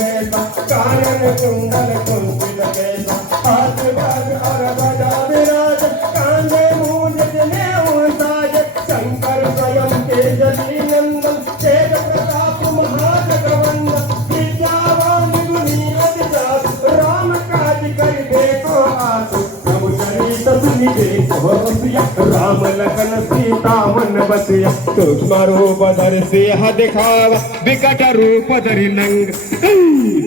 वेसा कानन कुंडल कुंचित केसा हाथ बाग और बजा विराज कांधे मूंज जनेऊ साज शंकर स्वयं तेजस्वी नंदन तेज प्रताप महाजगवंदन विद्यावान गुणी अतिचार राम काज कर देखो आतु प्रभु चरित सुनि देखो रसिया राम लखन सीता मन बसिया सूक्ष्म रूप धरि सिंह दिखावा विकट रूप धरि नंग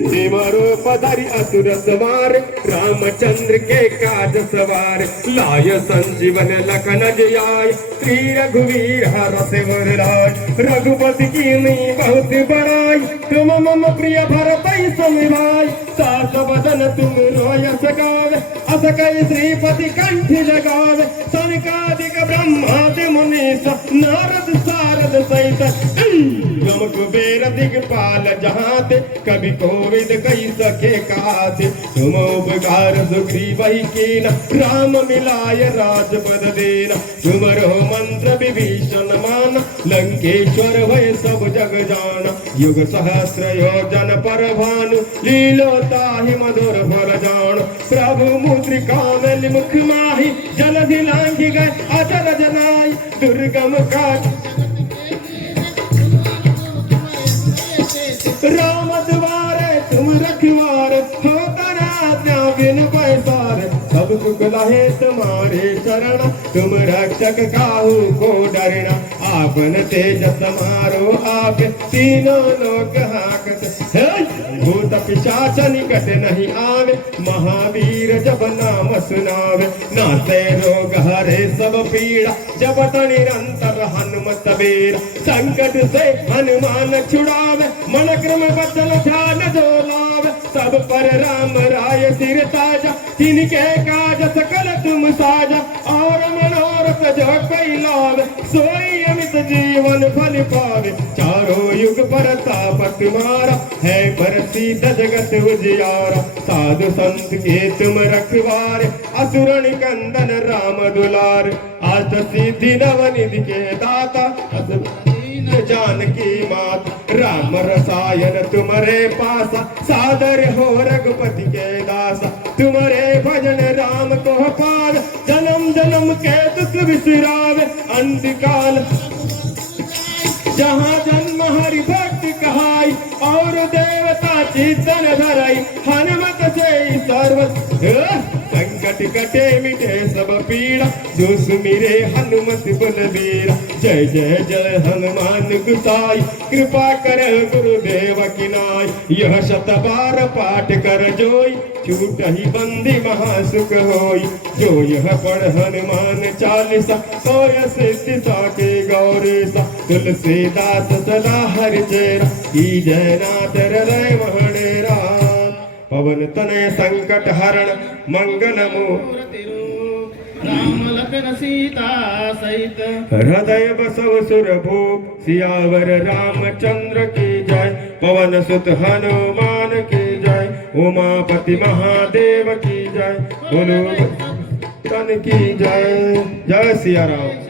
भीम रूप धरि असुर सवार रामचंद्र के काज सवार लाय संजीवन लखन जियाय श्री रघुवीर हरष वर लाय रघुपति कीन्ही बहुत बड़ाई तुम मम प्रिय भरत सम भाई सास बदन तुम रोयस गावे अस कई श्रीपति कंठ लगावे सनकादिक ब्रह्मादि मुनीस नारद सारद सहित यम कुबेर दिगपाल जहाते कवि कोविद कई सके काते तुम उपकार सुग्रीवहि कीन राम मिलाय राजपद देना तुमरो मंत्र विभीषण मान लंकेश्वर भय सब जग जाना युग सहस्र योजन पर भानु लीलो ताहि मधुर फल जान प्रभु मुद्रिका मेलि मुख माहि जलधि लांघि गए अचर जनाई दुर्गम काज राम द्वारे तुम रखवारे हो तराज्ञा बिन पैसारे सब सुख लहे तुम्हारे चरण तुम रक्षक काहू को डरना आपन तेज समारो आप तीनों लोक हाकत भूत पिशाच निकट नहीं आवे महावीर जब नाम सुनावे नासे रोग हरे सब पीड़ा जपत निरंतर हनुमत वीर संकट से हनुमान छुड़ावे मन क्रम वचन ध्यान जो लावे सब पर राम राय सिर ताजा तिनके काज सकल तुम साजा और मनोरथ जो कोई लावे सोई अमित जीवन फल पावे चारों युग परताप तुम्हारा है प्रसिद्ध जगत उजियारा साधु संत के तुम रखवारे असुर निकंदन राम दुलार अष्ट सिद्धि नवनिधि के दाता जानकी मात राम रसायन तुम्हारे पासा सादर हो रघुपति के दासा तुम्हारे भजन राम को पार जन्म जन्म के दुख विसरावे अंधकाल जहाँ जन्म हरि भक्ति कहाई और देवता चितन धराई हनुमत से सर्व संकट कटे मिटे सब पीड़ा जो सुमिरे हनुमत बलबीरा जय जय जय हनुमान गुसाई कृपा कर गुरुदेव की नाय यह शत बार पाठ कर जोई छूट ही बंदी महासुख होई जो यह पढ़ हनुमान चालीसा सोय सिद्धि साके गौरीसा तुलसीदास सदा हरि चेरा की जय नाथ हृदय महडेरा पवन तनय संकट हरण मंगल मूर्ति राम लखन सीता सहित हृदय बसव सुर भूप सियावर रामचंद्र की जय पवन सुत हनुमान की जय उमापति महादेव की जय बोलो तन की जय जय सिया राम।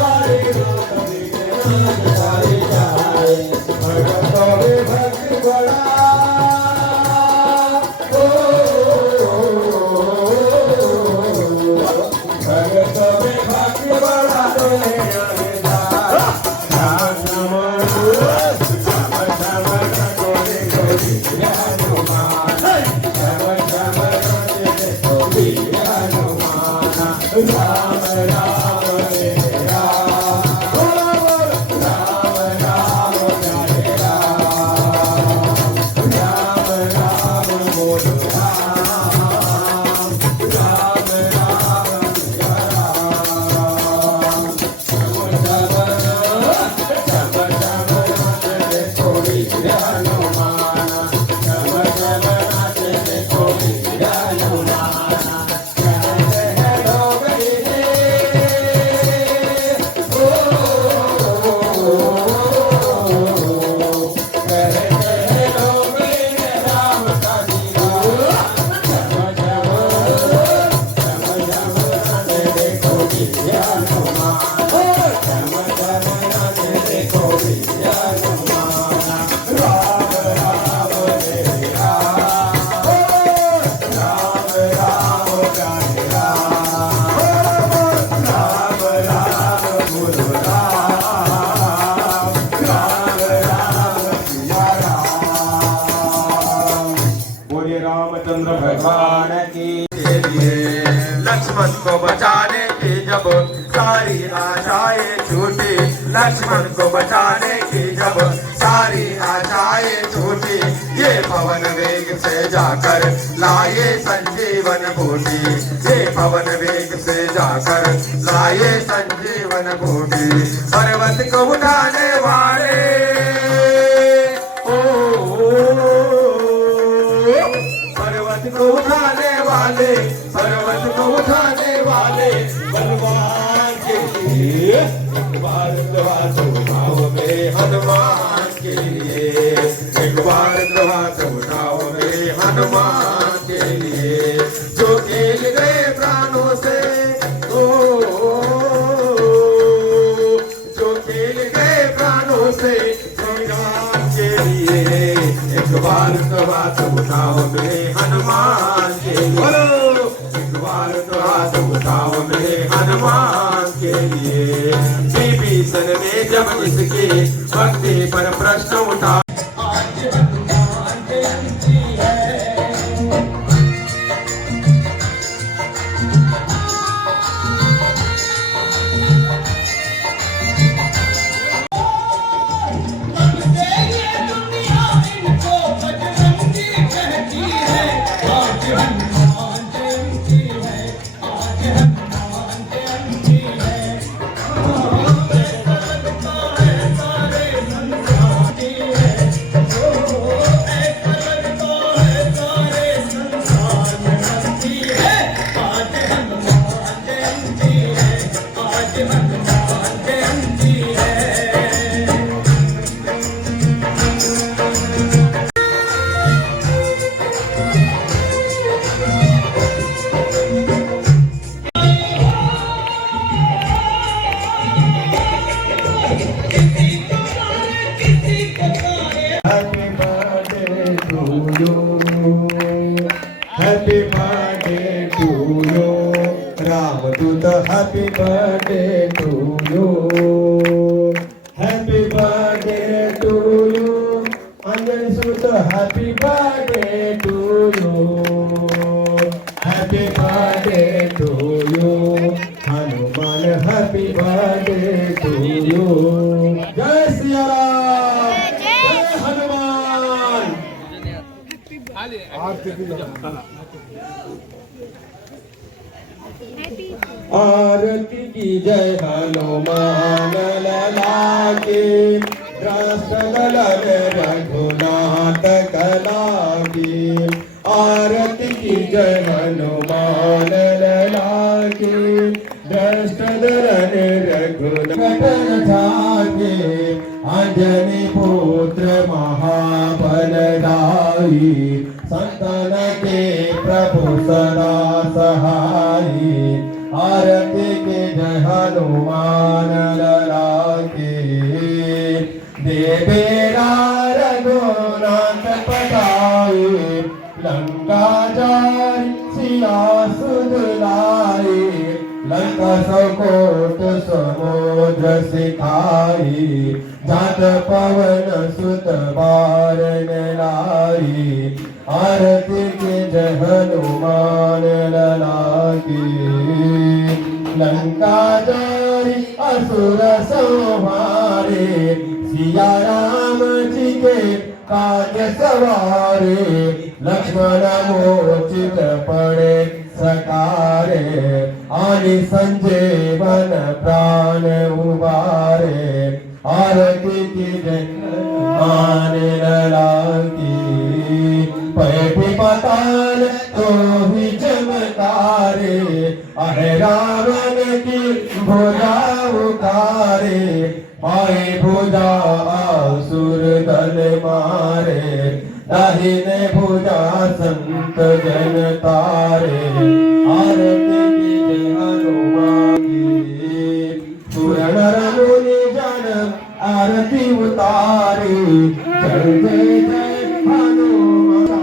वाले रूप दिखे नाथ सारे जाए भगतों में भक्ति बड़ा भगतों में भक्ति बड़ा डोले रामचंद्र भगवान की लक्ष्मण को बचाने की जब सारी आशाएं छूटी लक्ष्मण को बचाने की जब सारी आशाएं छूटी ये पवन वेग से जाकर लाए संजीवन बूटी ये पवन वेग से जाकर लाए संजीवन बूटी पर्वत को उठाने वाले पर्वत को उठाने वाले पर्वत को उठाने वाले बलवान के लिए एक बार हाथ उठाओ मेरे हनुमान के लिए एक बार हाथ उठाओ मेरे हनुमान के लिए जो खेल गए प्राणों से जो खेल गए प्राणों से भगवान के लिए एक बार हाथ उठाओ मेरे हनुमान के लिए एक बार हाथ उठाओ मेरे हनुमान के लिए विभीषण ने जब इसकी भक्ति पर प्रश्न उठा Happy birthday to you, Ramadut. Happy birthday to you. Happy birthday to you, Anjali Sutta. Happy birthday to you. Happy birthday to you, Hanuman. Happy birthday to you. Jai Shri Ram. Jai Hanuman. आरती की जय हनुमान लला की रघुनाथ कला की आरती की जय हनुमान लला की रघुनाथ अंजनी पुत्र महाबलदाई संतन के प्रभु सदा सहाई आरती के जय हनुमान हनुमान ललाके देवेरा रघुनाथ पठाए लंका जारी सिया सुधलाए लंका सकोट समुद्र सिखाई जात पवन सुत बारन लाई आरती के जय हनुमान ललाके लंका जारी असुर संहारे सिया राम जी के काज सवारे लक्ष्मण मोचित पड़े सकारे आनि संजीवन प्राण उबारे आरती की जय हनुमान ललाके पैठी पताल तो ही चमकारे अहे रावण की भुजा उतारे पाए भुजा असुर दल मारे दाहिने भुजा संत जन तारे आरती की जय हनुमान की सुर नर मुनि जन आरती उतारे जय जय जय हनुमान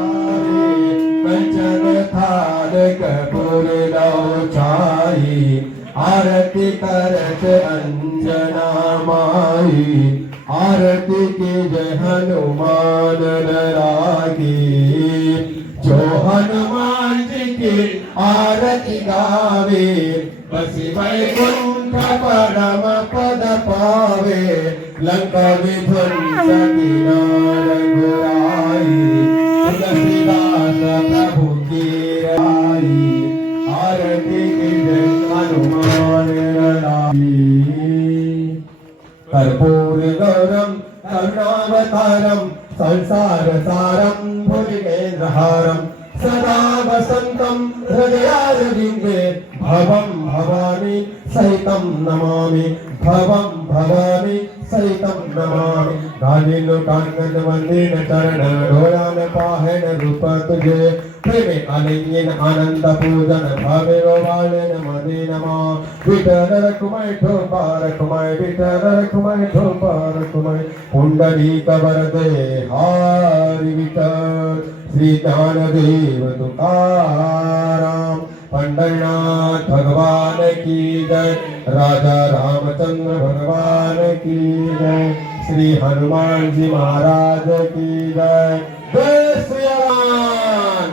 कंचन थाल कपूर लौ छाई आरती करत अंजना माई आरती की जय हनुमान ललाके जो हनुमान जी की आरती गावे बसी वैकुंठ परम पद पावे लंका विध्वंस किनार गुराई तुलसीदास प्रभु की राई आरती की जय हनुमान ललाके कर्पूर गौरम करुणावतारम संसार सारम भुजगेन्द्रहारम सदा वसंतम हृदयारविंदे भवम भवानी सहितं नमामि भवम भवानी सहितं नमामि गालिनो कांगन वंदन चरण डोलान पाहन रूप तुझे प्रेमे आलिंगन आनंद पूजन भावे रोवालन मदे नमा विठल रखुमय ठोपार रखुमय विठल रखुमय ठोपार रखुमय पुंडरीक वरदे हारि विठल श्री ज्ञानदेव तुकाराम पंढरनाथ भगवान की जय राजा रामचंद्र भगवान की जय श्री हनुमान जी महाराज की जय जय श्री राम।